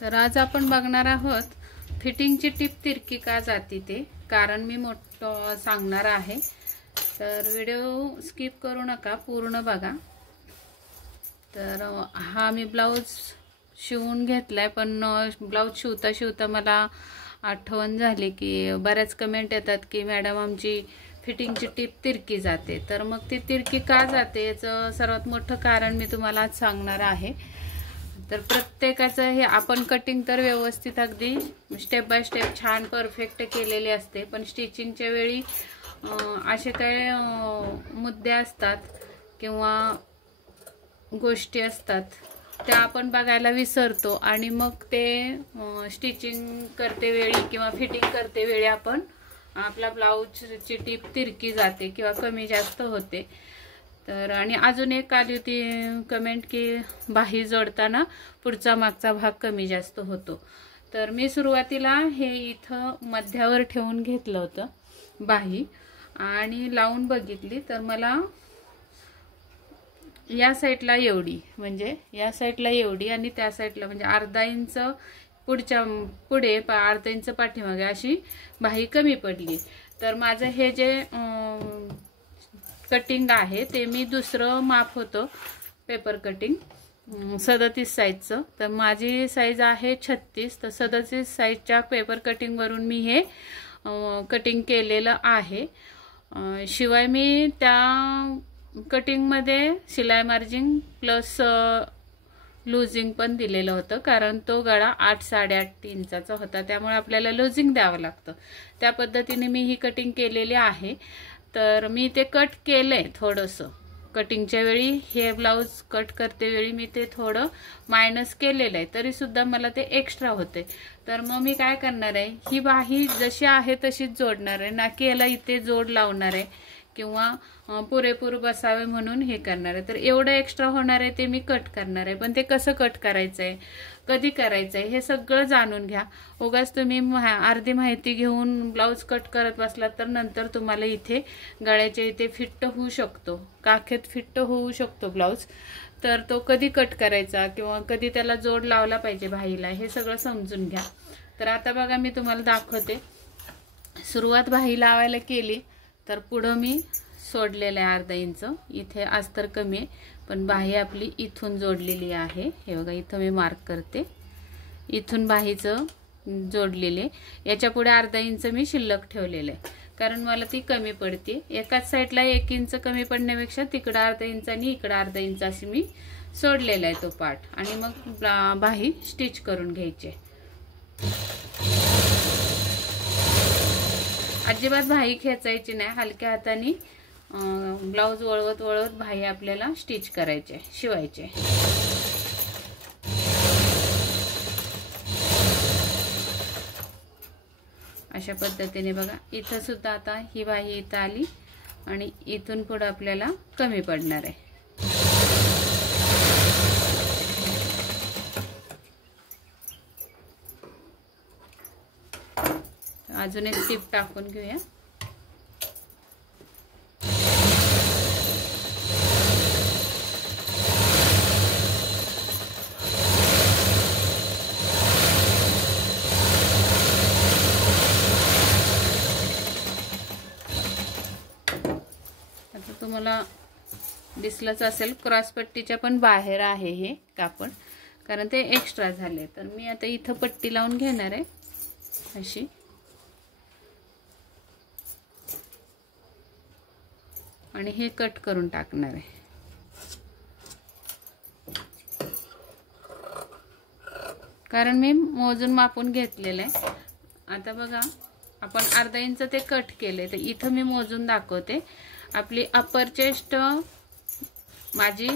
तर आज आपण बघणार आहोत फिटिंगची टिप तिरकी का जाती ते कारण मी मोठं सांगणार आहे। तर व्हिडिओ स्किप करू नका, पूर्ण बघा। तर हा मी ब्लाउज शिवून घेतलाय, पण ब्लाउज शिवता शिवता मला आठवण झाली की बऱ्याच कमेंट येतात की मॅडम आमची फिटिंगची टिप तिरकी जाते। तर मग ती तिरकी का जाते याचं सर्वात मोठं कारण मी तुम्हाला आज सांगणार आहे। तर प्रत्येकाचं हे आपण कटिंग तर व्यवस्थित अगदी स्टेप बाय स्टेप छान परफेक्ट केलेली असते, पण स्टिचिंगच्या वेळी असे काही मुद्दे असतात किंवा गोष्टी असतात त्या आपण बघायला विसरतो आणि मग ते स्टिचिंग करते वेळी किंवा फिटिंग करते वेळी आपण आपला ब्लाउजची टिप तिरकी जाते किंवा कमी जास्त होते। तर आणि अजून एक आली होती कमेंट की बाही जोडताना पुढचा मागचा भाग कमी जास्त होतो। तर मी सुरुवातीला हे इथं मध्यावर ठेवून घेतलं होतं बाही आणि लावून बघितली, तर मला या साईडला एवढी म्हणजे या साईडला एवढी आणि त्या साईडला म्हणजे अर्धा इंच पुढच्या पुढे अर्धा इंच पाठीमागे अशी बाही कमी पडली। तर माझं हे जे कटिंग आहे ते मी दुसरं माप होतं पेपर कटिंग 37 साईजचं, तर माझी साईज आहे 36। तर 37 साईजच्या पेपर कटिंग वरून मी हे कटिंग केलेलं आहे। शिवाय मी त्या कटिंग मध्ये शिलाई मार्जिन प्लस लूजिंग पण दिलेलं होतं, कारण तो गळा 8 साडेआठ इंचाचा होता, त्यामुळे आपल्याला लूजिंग द्यावं लागतं। त्या पद्धतीने मी ही कटिंग केलेली आहे। तर मी ते कट केलंय थोडंसं कटिंगच्या वेळी, हे ब्लाउज कट करते वेळी मी ते थोडं मायनस केलेलं आहे, तरी सुद्धा मला ते एक्स्ट्रा होते। तर मग मी काय करणार आहे, ही बाही जशी आहे तशीच जोडणार आहे, ना की याला इथे जोड लावणार आहे किंवा पुरेपूर बसावे म्हणून हे करणार आहे। तर एवढं एक्स्ट्रा होणार आहे ते मी कट करणार आहे, पण ते कसं कट करायचं आहे, कधी करायचं आहे हे सगळं जाणून घ्या। उगाच तुम्ही अर्धी माहिती घेऊन ब्लाउज कट करत बसलात तर नंतर तुम्हाला इथे गळ्याच्या इथे फिट्ट होऊ शकतो, काखेत फिट्ट होऊ शकतो ब्लाउज। तर तो कधी कट करायचा किंवा कधी त्याला जोड लावला पाहिजे बाहीला हे सगळं समजून घ्या। तर आता बघा मी तुम्हाला दाखवते। सुरुवात बाही लावायला केली तर पुढं मी सोडलेलं आहे अर्धा इंच, इथे अस्तर कमी आहे पण बाही आपली इथून जोडलेली आहे। हे बघा इथं मी मार्क करते, इथून बाहीचं जोडलेले, याच्या पुढे अर्धा इंच मी शिल्लक ठेवलेलं आहे कारण मला ती कमी पडते। एकाच साईडला 1 इंच कमी पडण्यापेक्षा तिकडं अर्धा इंच आणि इकडं अर्धा इंच अशी मी सोडलेला आहे तो पार्ट, आणि मग बाही स्टिच करून घ्यायची। अजिबात बाही खेचायची नाही, हलक्या हाताने ब्लाउज वळवत वळवत बाही आपल्याला स्टिच करायचे, शिवायचे। अशा पद्धतीने बघा इथं सुद्धा आता ही बाही इथं आली आणि इथून पुढे आपल्याला कमी पडणार आहे। अजून एक टिप टाकून घेऊया। आता तुम्हाला दिसलंच असेल क्रॉस पट्टीच्या पण बाहेर आहे हे कापड, कारण ते एक्स्ट्रा झाले। तर मी आता इथं पट्टी लावून घेणार आहे अशी, आणि हे कट करून टाकणार आहे। कारण मी मोजून मापून घेतलेलं आहे। आता बघा आपण अर्धा इंच ते कट केले, तर इथं मी मोजून दाखवते। आपली अपर चेस्ट माझी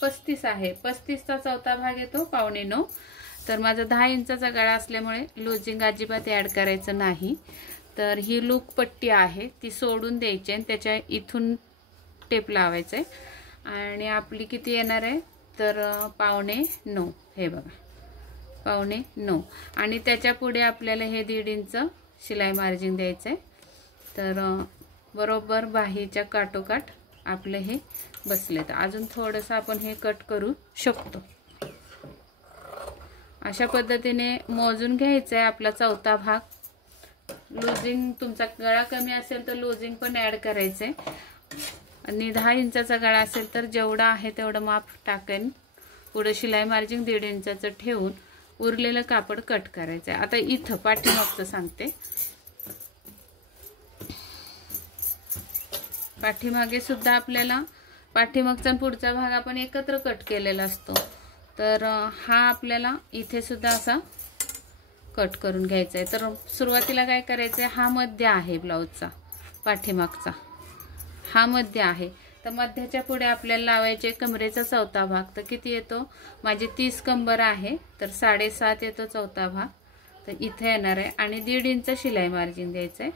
35 आहे, 35चा चौथा भाग येतो 8.25। तर माझा 10 इंचाचा गळा असल्यामुळे लूजिंग अजिबात ऍड करायचं नाही। तर ही लूक पट्टी आहे ती सोडून द्यायची आणि त्याच्या इथून टेप लावायचे आणि आपली किती येणार आहे तर 8.25। हे बघा 8.25 आणि त्याच्या पुढे आपल्याला हे 1.5 इंच शिलाई मार्जिन द्यायचं आहे। तर बरोबर बाहीच्या काटोकाट आपले हे बसले। तर अजून थोडंसं आपण हे कट करू शकतो। अशा पद्धतीने मोजून घ्यायचा आहे आपला चौथा भाग. लूजिंग तुमचा गळा कमी असेल तर लूजिंग पण ॲड करायचे आणि 10 इंचाचा गळा असेल तर जेवढा आहे तेवढं माप टाकेन. पुढे शिलाई मार्जिन 1.5 इंचाचं ठेवून उरलेलं कापड कट करायचं आहे. आता इथं पाठीमागचं सांगते. पाठीमागे सुद्धा आपल्याला पाठीमागचा पुढचा भाग आपण एकत्र कट केलेला असतो, तर हा आपल्याला इथे सुद्धा असा कट करून घ्यायचा आहे. तर सुरुवातीला काय करायचं आहे, हा मध्य आहे ब्लाऊजचा, पाठीमागचा हा मध्य आहे. तर मध्याच्या पुढे आपल्याला लावायचे कमरेचा चौथा भाग. तर किती येतो, माझी 30 कंबर आहे तर 7.5 येतो चौथा भाग. तर इथे येणार आहे आणि 1.5 इंच शिलाई मार्जिन द्यायचं आहे,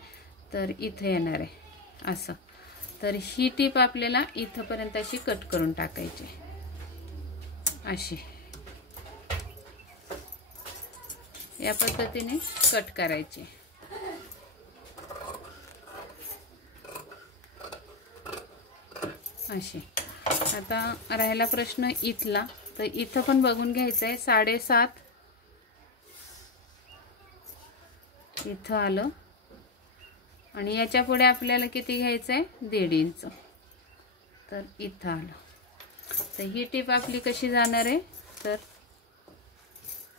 तर इथे येणार आहे असं. तर ही टीप आपल्याला इथपर्यंत अशी कट करून टाकायची अशी, या पद्धतीने कट करायची. अशी. आता राहिला प्रश्न इथला, तर इथं पण बघून घ्यायचं आहे. 7.5 इथं आलं आणि याच्या पुढे आपल्याला किती घ्यायचं आहे, 1.5 इंच. तर इथं आलं. तर ही टीप आपली कशी जाणार आहे, तर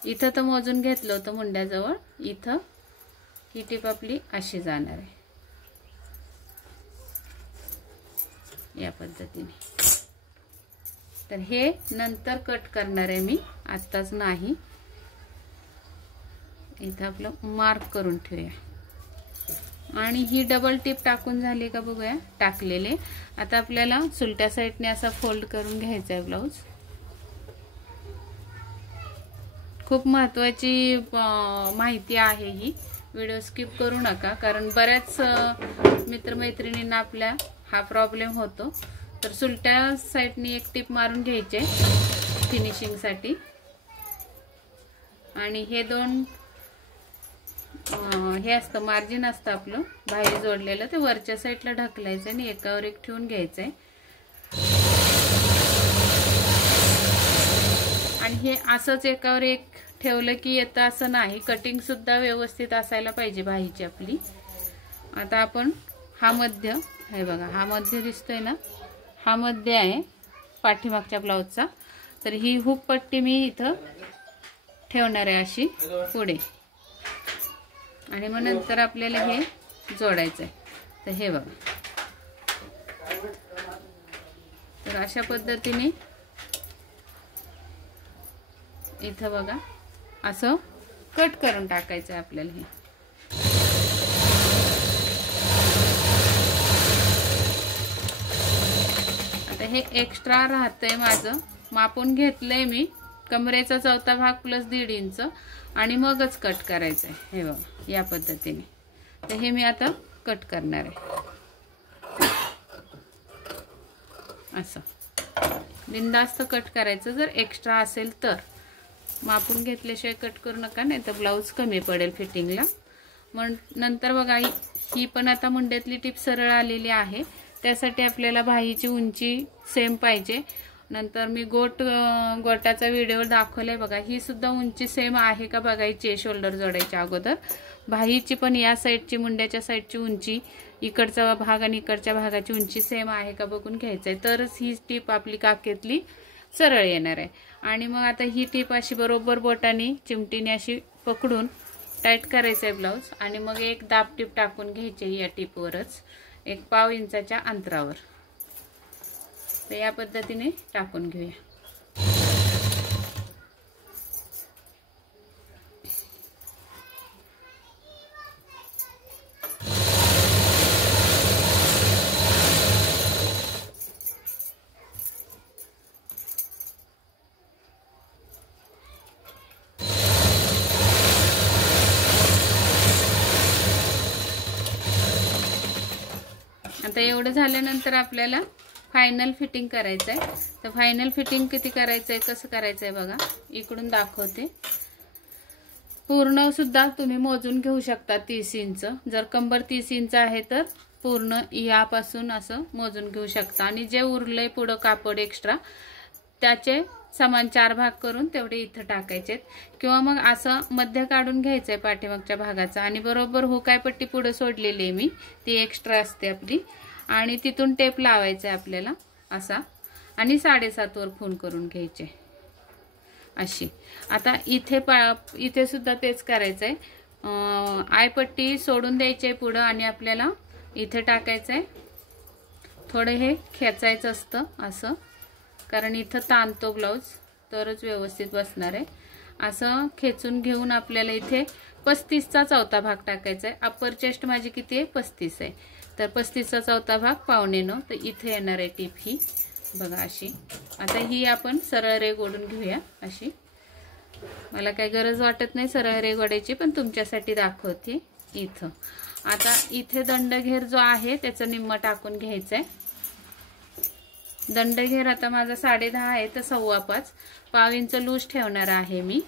इथं तर मोजून घेतलं होतं मुंड्याजवळ, इथं ही टीप आपली अशी जाणार आहे या पद्धतीने. तर हे नंतर कट करणार आहे मी, आत्ताच नाही. इथं आपलं मार्क करून ठेवूया आणि ही डबल टिप टाकून झाली का बघूया, टाकलेले. आता आपल्याला सुलट्या साईडने असा फोल्ड करून घ्यायचा आहे ब्लाऊज. खूप महत्त्वाची माहिती आहे ही, व्हिडिओ स्किप करू नका, कारण बऱ्याच मित्रमैत्रिणींना आपल्या हा प्रॉब्लेम होतो. तर सुलट्या साईडने एक टिप मारून घ्यायचे फिनिशिंगसाठी आणि हे दोन हे असतं मार्जिन असतं आपलं बाहेर जोडलेलं, ते वरच्या साईडला ढकलायचं आणि एकावर एक ठेवून घ्यायचंय. आणि हे असंच एकावर एक ठेवलं की येतं असं नाही, कटिंग सुद्धा व्यवस्थित असायला पाहिजे बाहीची आपली. आता आपण हा मध्य हे बघा, हा मध्य दिसतोय ना, हा मध्य आहे पाठीमागच्या ब्लाऊजचा. तर ही हुक पट्टी मी इथं ठेवणार आहे अशी पुढे आणि मग नंतर आपल्याला हे जोडायचं आहे. तर हे बघा, तर अशा पद्धतीने इथं बघा असं कट करून टाकायचं आहे आपल्याला. हे आता हे एक्स्ट्रा राहतंय माझं, मापून घेतलंय मी कमरेचा चौथा भाग प्लस 1.5 इंच आणि मगच कट करायचं आहे. हे बघा या पद्धतीने. तर हे मी आता कट करणार आहे असं. बिनधास्त कट करायचं, जर एक्स्ट्रा असेल तर. मापून घेतल्याशिवाय कट करू नका, नाही तर ब्लाऊज कमी पडेल फिटिंगला. मग नंतर बघा ही पण आता मुंड्यातली टीप सरळ आलेली आहे. त्यासाठी आपल्याला बाहीची उंची सेम पाहिजे. नंतर मी गोटाचा व्हिडिओ दाखवलाय बघा, ही सुद्धा उंची सेम आहे का बघायची शोल्डर जोडायच्या अगोदर. बाहीची पण या साईडची मुंड्याच्या साईडची उंची, इकडचा भाग आणि इकडच्या भागाची उंची सेम आहे का बघून घ्यायचंय, तरच ही टीप आपली काखेतली सरळ येणार आहे. आणि मग आता ही टीप अशी बरोबर बोटाने चिमटीने अशी पकडून टाईट करायचं आहे ब्लाऊज आणि मग एक दाब टीप टाकून घ्यायची या टीपवरच 1/2 इंचाच्या अंतरावर. तर या पद्धतीने टाकून घेऊया. आता एवढं झाल्यानंतर आपल्याला फायनल फिटिंग करायचं आहे. तर फायनल फिटिंग किती करायचं आहे, कसं करायचं आहे बघा, इकडून दाखवते. पूर्ण सुद्धा तुम्ही मोजून घेऊ शकता 30 इंच. जर कंबर 30 इंच आहे तर पूर्ण यापासून असं मोजून घेऊ शकता. आणि जे उरलंय पुढं कापड एक्स्ट्रा त्याचे समान 4 भाग करून तेवढे इथं टाकायचे किंवा मग असं मध्य काढून घ्यायचंय पाठीमागच्या भागाचा आणि बरोबर हुकाय पट्टी पुढे सोडलेली आहे मी, ती एक्स्ट्रा असते आपली, आणि तिथून टेप लावायचा आहे आपल्याला असा आणि 7.5 वर खूण करून घ्यायचे अशी. आता इथे सुद्धा तेच करायचंय. आयपट्टी सोडून द्यायची पुढं आणि आपल्याला इथे टाकायचंय. थोडं हे खेचायचं असतं असं, कारण इथं ताणतो ब्लाऊज तरच व्यवस्थित बसणार आहे. असं खेचून घेऊन आपल्याला इथे 35चा चौथा भाग टाकायचा आहे. अप्पर चेस्ट माझी किती आहे? 35 आहे. तर 35चा चौथा भाग 5.9. तर इथे येणार आहे टीप ही बघा अशी. आता ही आपण सरळ रेघ ओढून घेऊया अशी. मला काही गरज वाटत नाही सरळ रेघ ओढायची, पण तुमच्यासाठी दाखवते इथं. आता इथे दंडघेर जो आहे त्याचं निम्म टाकून घ्यायचं आहे. दंडघेर आता माझा 10.5 आहे तर 5.25 पाव इंच लूज ठेवणार आहे मी,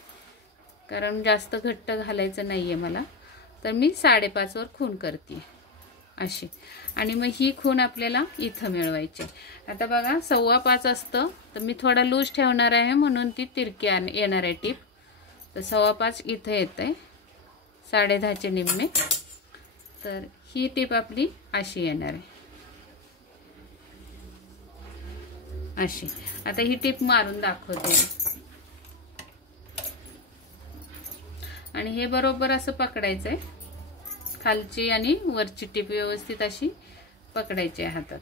कारण जास्त घट्ट घालायचं नाहीये मला. तर मी 5.5 वर खूण करते अशी. आणि मग ही खूण आपल्याला इथं मिळवायची. आता बघा 5.25 असतं तर मी थोडा लूज ठेवणार आहे म्हणून ती तिरकी येणार आहे टीप. तर 5.25 इथं येते 10.5चे निम्मे. तर ही टीप आपली अशी येणार आहे अशी. आता ही टीप मारून दाखवते आणि हे बरोबर असं पकडायचंय. खालची आणि वरची टीप व्यवस्थित अशी पकडायची आहे हातात.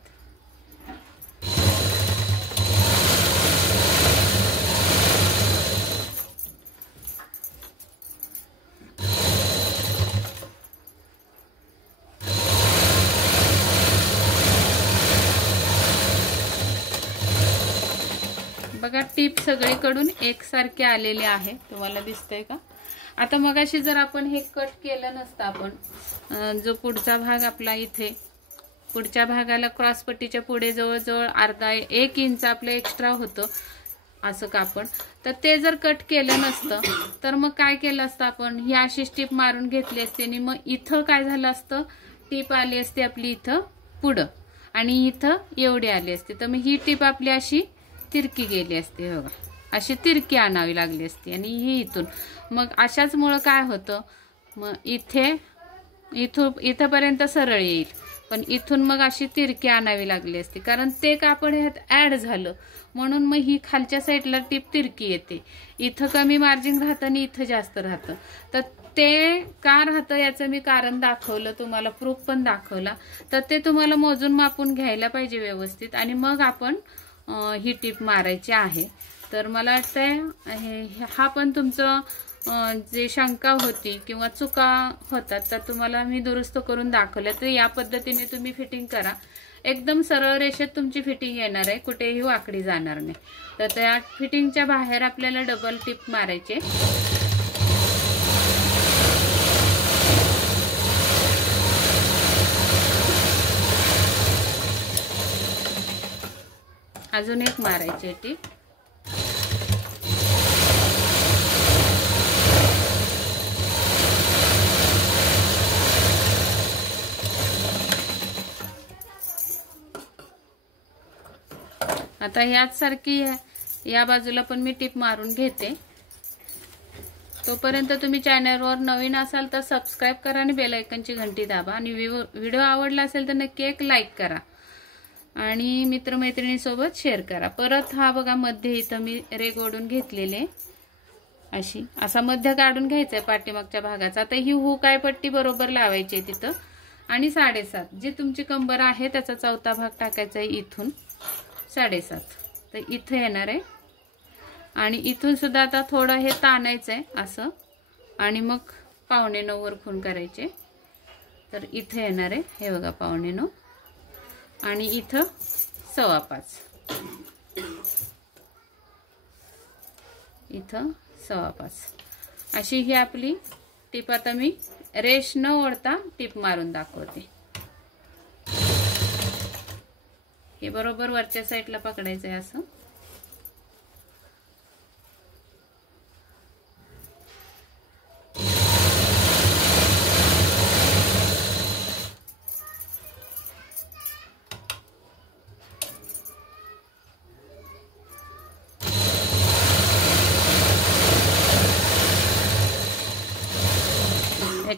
बघा टीप सगळीकडून एकसारखे आलेले आहे, तुम्हाला दिसतंय का? आता मगाशी जर आपण हे कट केलं नसतं, आपण जो पुढचा भाग आपला इथे पुढच्या भागाला क्रॉस पट्टीच्या पुढे जवळजवळ अर्धा 1 इंच आपलं एक्स्ट्रा होतं असं कापड, तर ते जर कट केलं नसतं तर मग काय केलं असतं आपण? ही अशी टीप मारून घेतली असते आणि मग इथं काय झालं असतं? टीप आली असते आपली इथं पुढं आणि इथं एवढी आली असते. तर मग ही टीप आपली अशी तिरकी गेली असते बघा, अशी तिरकी आणावी लागली असती. आणि ही इथून मग अशाच मुळे काय होतं, मग इथपर्यंत सरळ येईल, पण इथून मग अशी तिरकी आणावी लागली असती, कारण ते कापड ह्यात ऍड झालं म्हणून मग ही खालच्या साईडला टीप तिरकी येते. इथं कमी मार्जिन राहतं आणि इथं जास्त राहतं. तर ते का राहतं याचं मी कारण दाखवलं तुम्हाला, प्रूफ पण दाखवला. तर ते तुम्हाला मोजून मापून घ्यायला पाहिजे व्यवस्थित आणि मग आपण ही टीप मारायची आहे. तर मला वाटतंय हा पण तुमचं जे शंका होती किंवा चुका होतात तर तुम्हाला मी दुरुस्त करून दाखवल्या. तर या पद्धतीने तुम्ही फिटिंग करा. एकदम सरळ रेषेत तुमची फिटिंग येणार आहे, कुठेही वाकडी जाणार नाही. तर त्या फिटिंगच्या बाहेर आपल्याला डबल टीप मारायचे. अजून एक मारायची टीप. आता याच सारखी या बाजूला पण मी टीप मारून घेते. तोपर्यंत तुम्ही चॅनलवर नवीन असाल तर सबस्क्राइब करा आणि बेल आयकॉनची घंटी दाबा. आणि व्हिडिओ आवडला असेल तर नक्की एक लाईक करा आणि मित्रमैत्रिणींसोबत शेअर करा. परत हा बघा मध्ये इथं मी रेघ ओढून घेतलेले अशी, असा मध्य काढून घ्यायचा आहे पाठीमागच्या भागाचा. आता ही हुक पट्टी बरोबर लावायची आहे तिथं आणि 7.5 जी तुमची कंबर आहे त्याचा चौथा भाग टाकायचा आहे इथून 7.5. तर इथं येणार आहे आणि इथून सुद्धा आता थोडं हे ताणायचं आहे असं आणि मग 9.25 वर खूण करायचे. तर इथे येणार आहे हे बघा 9.25 आणि इथं 5.25, इथं 5.25 अशी ही आपली टीप. आता मी रेष न ओढता टीप मारून दाखवते. हे बरोबर वरच्या साईडला पकडायचं आहे असं.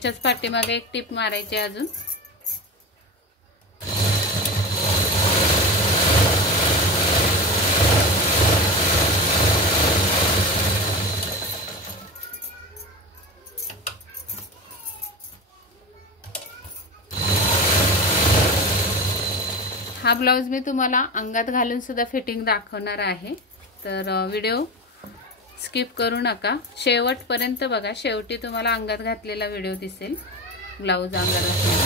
याच्याच पाठीमागे एक टिप मारायची अजून. हा ब्लाऊज मी तुम्हाला अंगात घालून सुद्धा फिटिंग दाखवणार आहे, तर व्हिडिओ स्किप करू नका, शेवटपर्यंत बघा. शेवटी तुम्हाला अंगात घातलेला व्हिडिओ दिसेल, ब्लाऊज अंगात घातलेला.